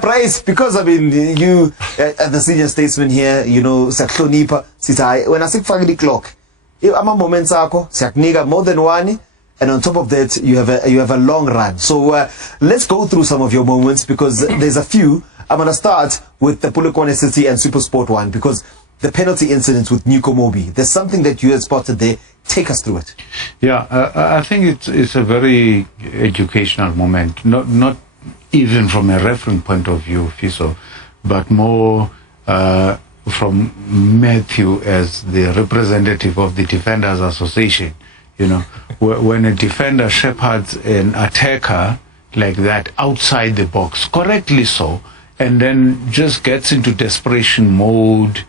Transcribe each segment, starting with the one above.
Bryce, because I mean, you, the senior statesman here, you know, Saklonipa, when I say family clock, I'm a moment sako, Sakniga more than one, and on top of that, you have a long run. So let's go through some of your moments because there's a few. I'm going to start with the Polokwane City and Supersport one because the penalty incident with Ngcobo. There's something that you had spotted there. Take us through it. Yeah, I think it's a very educational moment. Not even from a refereeing point of view, Fiso, but more from Matthew as the representative of the Defenders Association. You know, when a defender shepherds an attacker like that outside the box, correctly so, and then just gets into desperation mode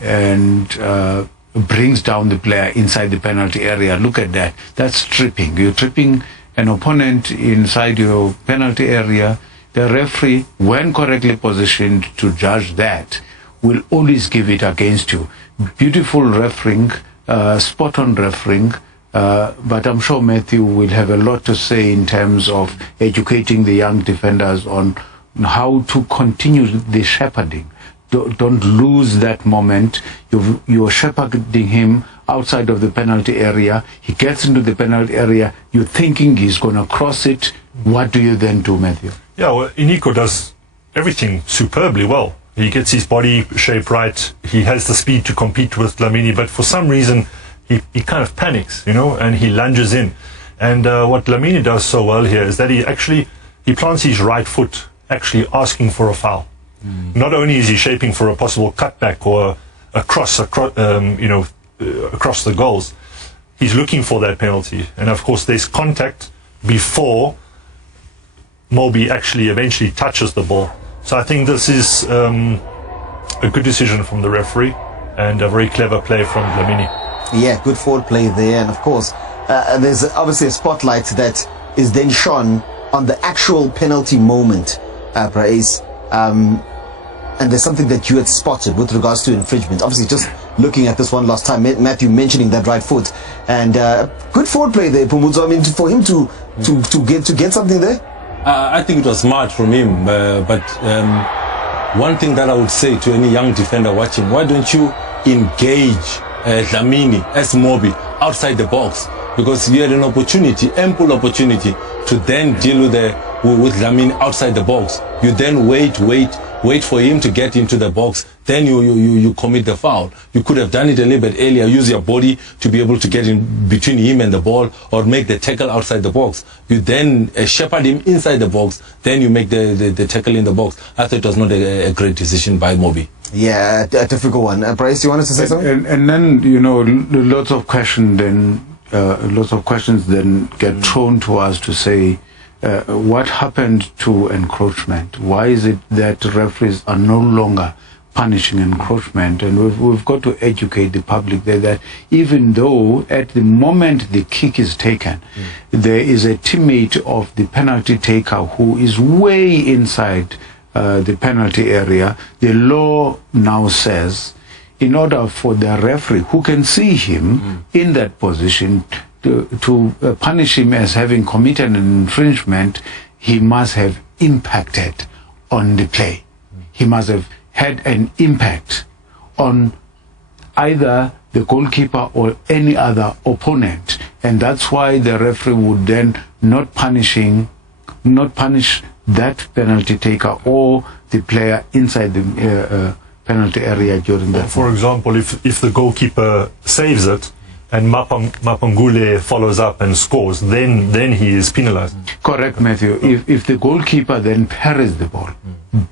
and brings down the player inside the penalty area. Look at that. That's tripping. You're tripping an opponent inside your penalty area. The referee, when correctly positioned to judge that, will always give it against you. Beautiful refereeing, spot on refereeing. But I'm sure Matthew will have a lot to say in terms of educating the young defenders on how to continue the shepherding. Don't lose that moment. You're shepherding him outside of the penalty area. He gets into the penalty area. You're thinking he's going to cross it. What do you then do, Matthew? Yeah, well, Iniko does everything superbly well. He gets his body shape right. He has the speed to compete with Dlamini, but for some reason, he kind of panics, you know, and he lunges in. And what Dlamini does so well here is that he plants his right foot, actually asking for a foul. Not only is he shaping for a possible cutback or a cross, across the goals, he's looking for that penalty. And of course, there's contact before Moby actually eventually touches the ball. So I think this is a good decision from the referee and a very clever play from Dlamini. Yeah, good forward play there, and of course, there's obviously a spotlight that is then shone on the actual penalty moment, Bryce. And there's something that you had spotted with regards to infringement. Obviously, just looking at this one last time, Matthew mentioning that right foot, and good forward play there, Pumuzo. I mean, for him to get something there. I think it was smart from him, but one thing that I would say to any young defender watching: why don't you engage Dlamini as Moby outside the box, because you had an opportunity, ample opportunity, to then deal with Dlamini outside the box. You then wait for him to get into the box, then you commit the foul. You could have done it a little bit earlier, use your body to be able to get in between him and the ball, or make the tackle outside the box. You then shepherd him inside the box, then you make the tackle in the box. I thought it was not a great decision by Moby. Yeah, a difficult one. Bryce, you wanted to say something? And then, you know, lots of questions then get thrown to us to say, what happened to encroachment? Why is it that referees are no longer punishing encroachment? And we've got to educate the public there that even though at the moment the kick is taken, there is a teammate of the penalty taker who is way inside the penalty area, the law now says in order for the referee who can see him in that position to punish him as having committed an infringement, he must have impacted on the play. He must have had an impact on either the goalkeeper or any other opponent. And that's why the referee would then not punish that penalty taker or the player inside the penalty area during that. For example, if the goalkeeper saves it and Mapangule follows up and scores, then he is penalized. Correct, Matthew. If the goalkeeper then parries the ball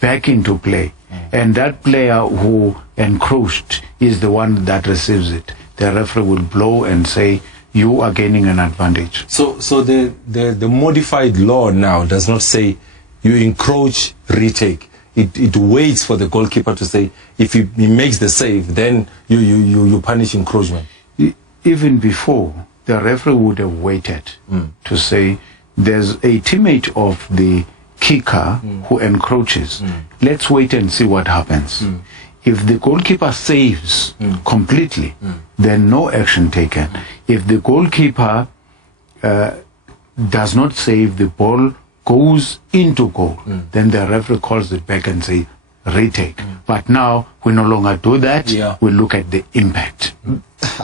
back into play, and that player who encroached is the one that receives it, the referee will blow and say, you are gaining an advantage. So the modified law now does not say you encroach, retake. It waits for the goalkeeper to say, if he makes the save, then you punish encroachment. Even before, the referee would have waited to say, there's a teammate of the kicker who encroaches. Let's wait and see what happens. If the goalkeeper saves completely, then no action taken. If the goalkeeper does not save, the ball goes into goal, then the referee calls it back and say, retake. But now we no longer do that. Yeah. We look at the impact.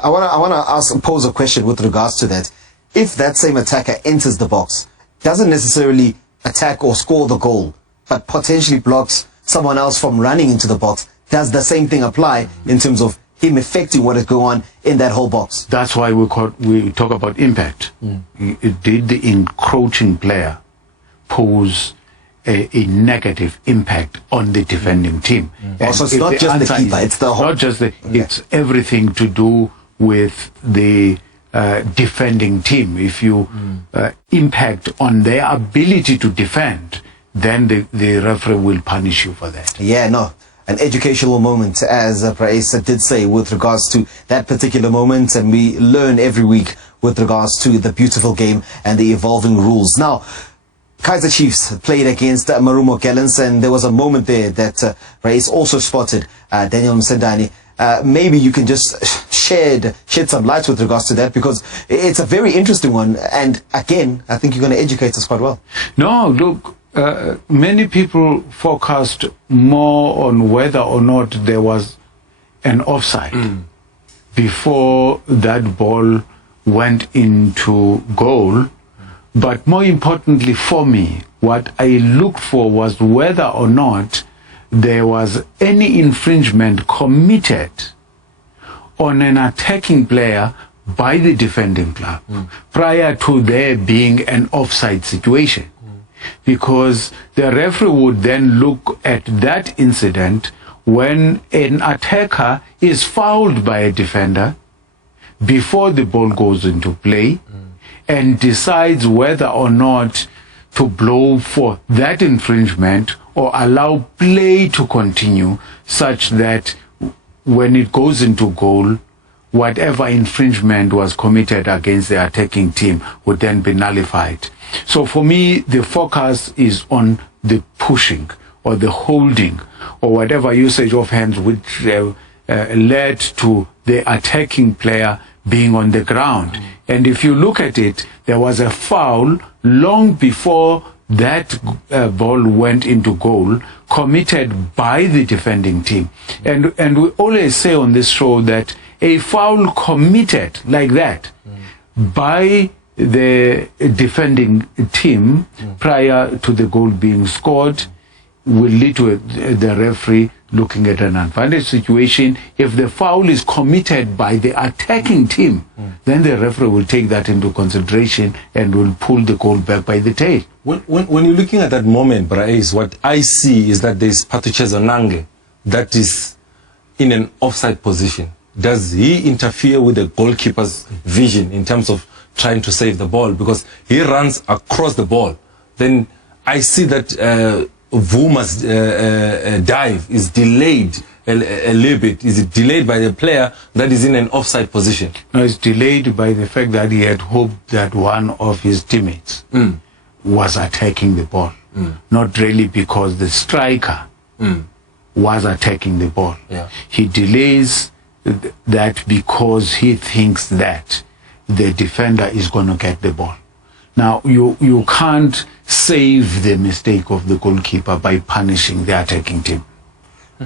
I wanna pose a question with regards to that. If that same attacker enters the box, doesn't necessarily attack or score the goal, but potentially blocks someone else from running into the box, does the same thing apply in terms of him affecting what is going on in that whole box? That's why we talk about impact. Did the encroaching player pose a negative impact on the defending team? Also, it's if not just the answer keeper, is it's the whole... Not just it's everything to do with the defending team. If you impact on their ability to defend, then the referee will punish you for that. Yeah, no. An educational moment, as Praisa did say, with regards to that particular moment, and we learn every week with regards to the beautiful game and the evolving rules. Now, Kaizer Chiefs played against Marumo Gallants, and there was a moment there that Praisa also spotted Daniel Msendani. Maybe you can just shed some light with regards to that, because it's a very interesting one, and again, I think you're going to educate us quite well. No, look, many people focused more on whether or not there was an offside before that ball went into goal. But more importantly for me, what I looked for was whether or not there was any infringement committed on an attacking player by the defending club prior to there being an offside situation. Because the referee would then look at that incident when an attacker is fouled by a defender before the ball goes into play and decides whether or not to blow for that infringement or allow play to continue, such that when it goes into goal, whatever infringement was committed against the attacking team would then be nullified. So for me, the focus is on the pushing or the holding or whatever usage of hands which led to the attacking player being on the ground. And if you look at it, there was a foul long before that ball went into goal, committed by the defending team. And we always say on this show that a foul committed like that by the defending team prior to the goal being scored will lead to the referee looking at an advantage situation. If the foul is committed by the attacking team, then the referee will take that into consideration and will pull the goal back by the tail. When you're looking at that moment, Brais, what I see is that there's Patucheza Nange that is in an offside position. Does he interfere with the goalkeeper's vision in terms of trying to save the ball? Because he runs across the ball. Then I see that Vuma's dive is delayed a little bit. Is it delayed by the player that is in an offside position? No, it's delayed by the fact that he had hoped that one of his teammates was attacking the ball. Not really because the striker was attacking the ball. Yeah. He delays that because he thinks that the defender is going to get the ball. Now, you can't save the mistake of the goalkeeper by punishing the attacking team.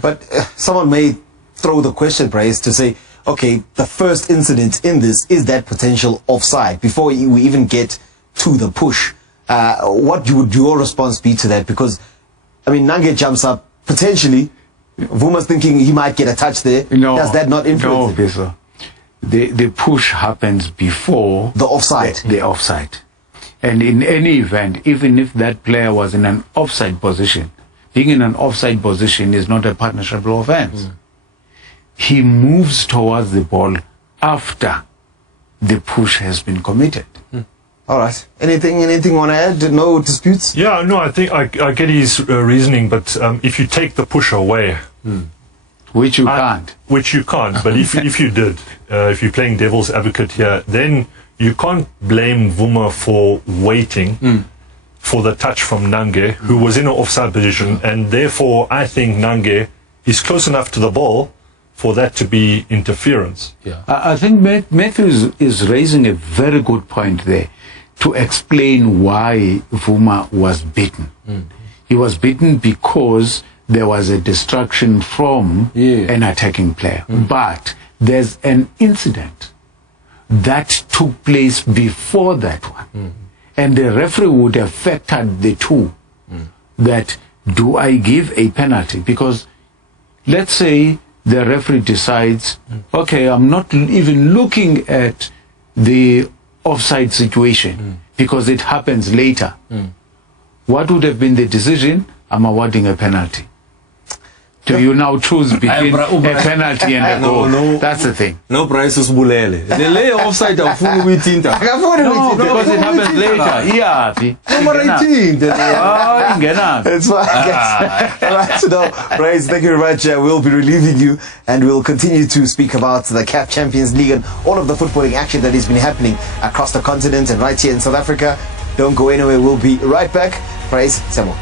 But someone may throw the question, Bryce, to say, okay, the first incident in this is that potential offside before we even get to the push. What would your response be to that? Because, I mean, Nange jumps up, potentially, Vuma's thinking he might get a touch there. No, does that not influence it? No, the push happens before the offside. The offside. And in any event, even if that player was in an offside position, being in an offside position is not a punishable offense. He moves towards the ball after the push has been committed. All right. Anything you want to add? No disputes? Yeah, no, I think I get his reasoning, but if you take the push away, Which you can't. Which you can't, but if you did, if you're playing devil's advocate here, then you can't blame Vuma for waiting for the touch from Nange, who was in an offside position, and therefore I think Nange is close enough to the ball for that to be interference. Yeah. I think Matthew is raising a very good point there. to explain why Vuma was beaten. He was beaten because there was a distraction from an attacking player. But there's an incident that took place before that one. And the referee would have factored the two. That, do I give a penalty? Because let's say the referee decides, okay, I'm not even looking at the offside situation because it happens later. What would have been the decision? I'm awarding a penalty. Do you now choose between a penalty and a goal? No. That's the thing. No price is bulele. The lay offside of full with tinta. No, because it happens later. Yeah. It's fine, guys. All right, so now, Bryce, thank you very much. We'll be relieving you, and we'll continue to speak about the CAF Champions League and all of the footballing action that has been happening across the continent and right here in South Africa. Don't go anywhere. We'll be right back. Bryce, Samo.